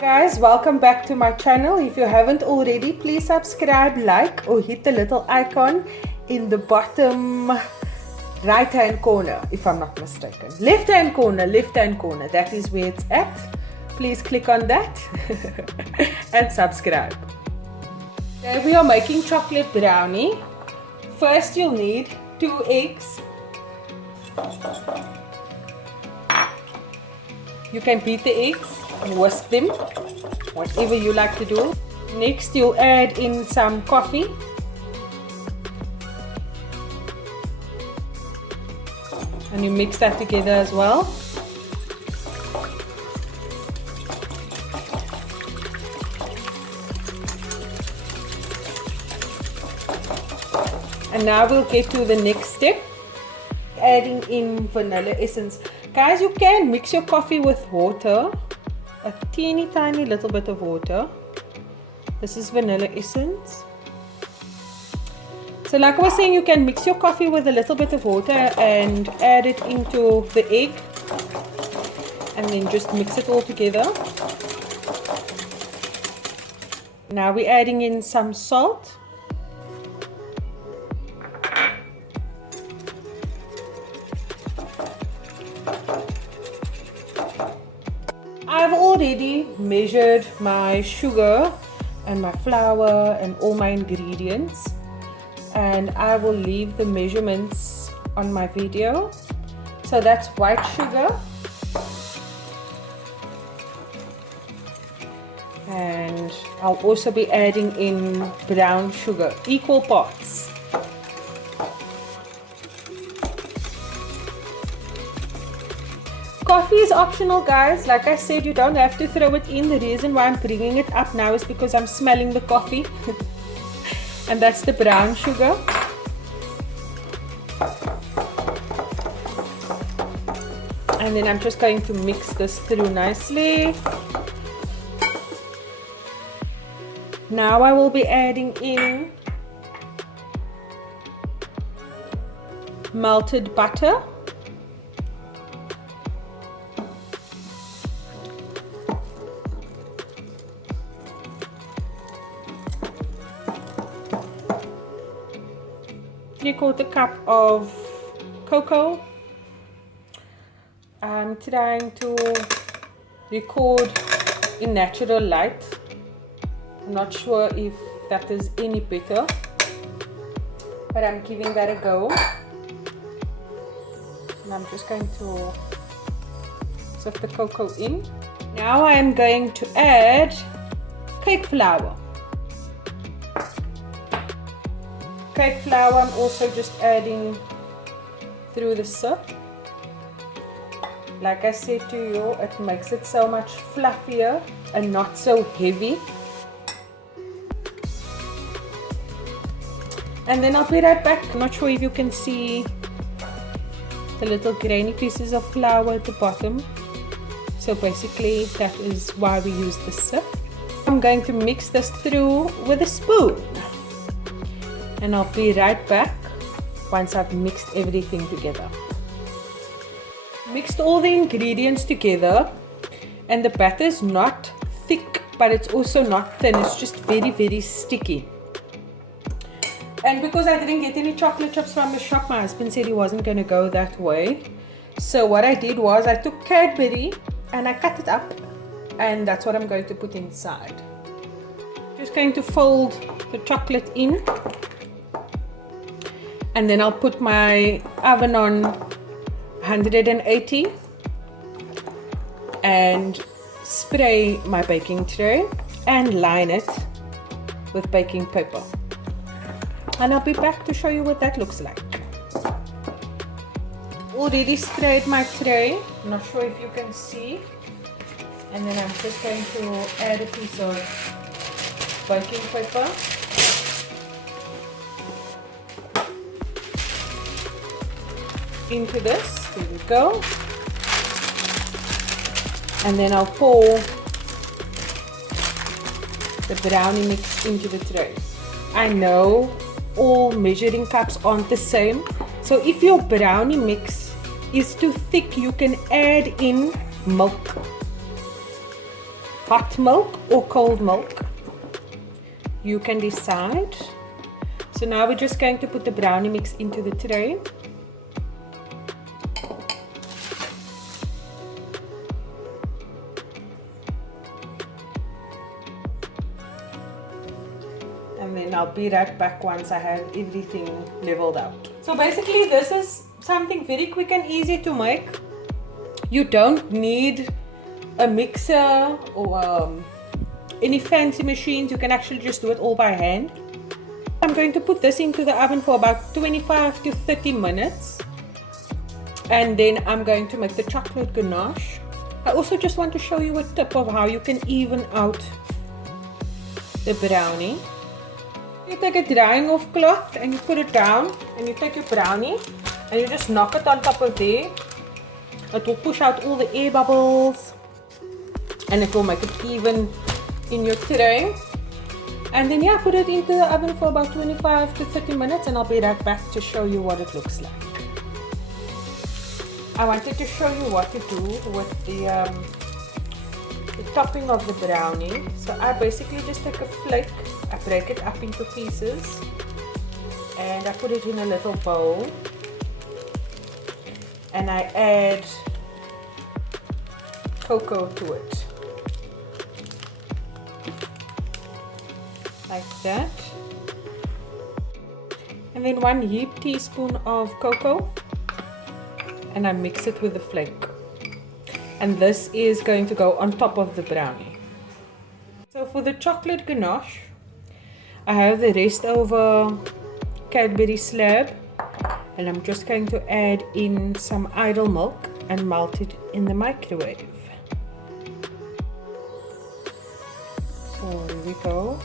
Guys, welcome back to my channel. If you haven't already, please subscribe, like, or hit the little icon in the bottom right hand corner, if I'm not mistaken. Left hand corner, that is where it's at. Please click on that and subscribe. Today we are making chocolate brownie. First you'll need 2 eggs. You can beat the eggs, whisk them, whatever you like to do. Next you'll add in some coffee. And you mix that together as well. And now we'll get to the next step, adding in vanilla essence. Guys, you can mix your coffee with water, a teeny tiny little bit of water. This is vanilla essence. So like I was saying, you can mix your coffee with a little bit of water and add it into the egg and then just mix it all together. Now we're adding in some salt. I've already measured my sugar and my flour and all my ingredients, and I will leave the measurements on my video. So that's white sugar, and I'll also be adding in brown sugar, equal parts. Coffee is optional, guys. Like I said, you don't have to throw it in. The reason why I'm bringing it up now is because I'm smelling the coffee. And that's the brown sugar. And then I'm just going to mix this through nicely. Now I will be adding in melted butter. Three-quarter cup of cocoa. I'm trying to record in natural light. I'm not sure if that is any better, but I'm giving that a go. And I'm just going to sift the cocoa in. Now I'm going to add cake flour. Cake flour I'm also just adding through the sieve. Like I said to you, it makes it so much fluffier and not so heavy. And then I'll be right back. I'm not sure if you can see the little grainy pieces of flour at the bottom. So basically that is why we use the sieve. I'm going to mix this through with a spoon. And I'll be right back once I've mixed everything together. Mixed all the ingredients together, and the batter is not thick, but it's also not thin. It's just very, very sticky. And because I didn't get any chocolate chips from the shop, my husband said he wasn't going to go that way. So what I did was I took Cadbury and I cut it up, and that's what I'm going to put inside. Just going to fold the chocolate in. And then I'll put my oven on 180 and spray my baking tray and line it with baking paper. And I'll be back to show you what that looks like. Already sprayed my tray. I'm not sure if you can see. And then I'm just going to add a piece of baking paper. Into this, there we go, and then I'll pour the brownie mix into the tray. I know all measuring cups aren't the same, so if your brownie mix is too thick, you can add in milk. hot milk or cold milk. You can decide. So now we're just going to put the brownie mix into the tray. And then I'll be right back once I have everything leveled out. So basically this is something very quick and easy to make. You don't need a mixer or any fancy machines. You can actually just do it all by hand. I'm going to put this into the oven for about 25 to 30 minutes. And then I'm going to make the chocolate ganache. I also just want to show you a tip of how you can even out the brownie. You take a drying off cloth and you put it down, and you take your brownie and you just knock it on top of there. It will push out all the air bubbles and it will make it even in your tray. And then yeah, put it into the oven for about 25 to 30 minutes and I'll be right back to show you what it looks like. I wanted to show you what to do with the topping of the brownie. So I basically just take a flake, I break it up into pieces and I put it in a little bowl and I add cocoa to it. Like that. And then 1 heaped teaspoon of cocoa and I mix it with the flake. And this is going to go on top of the brownie. So for the chocolate ganache, I have the rest over Cadbury slab and I'm just going to add in some idle milk and melt it in the microwave. So there we go.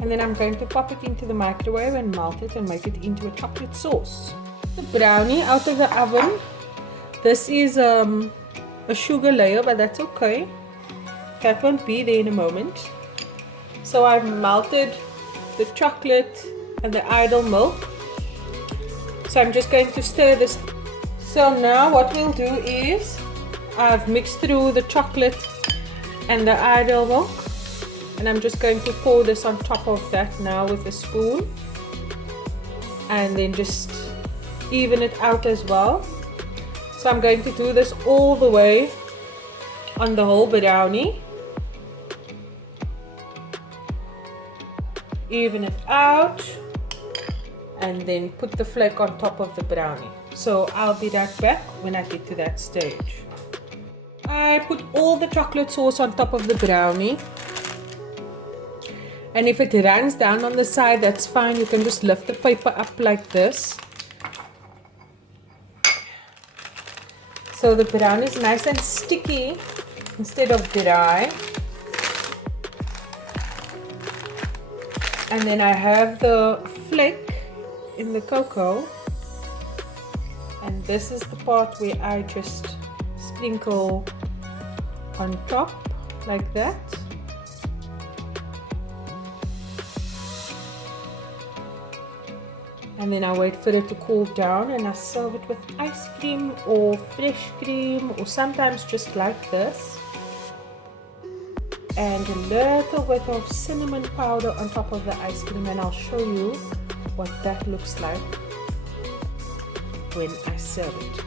And then I'm going to pop it into the microwave and melt it and make it into a chocolate sauce. The brownie out of the oven. This is a sugar layer, but that's okay. That won't be there in a moment. So I've melted the chocolate and the idle milk. So I'm just going to stir this. So now what we'll do is I've mixed through the chocolate and the idle milk. And I'm just going to pour this on top of that now with a spoon. And then just even it out as well. So I'm going to do this all the way on the whole brownie. Even it out. And then put the flake on top of the brownie. So I'll be right back when I get to that stage. I put all the chocolate sauce on top of the brownie. And if it runs down on the side, that's fine. You can just lift the paper up like this. So the brownie is nice and sticky instead of dry. And then I have the flake in the cocoa. And this is the part where I just sprinkle on top like that. And then I wait for it to cool down and I serve it with ice cream or fresh cream or sometimes just like this. And a little bit of cinnamon powder on top of the ice cream, and I'll show you what that looks like when I serve it.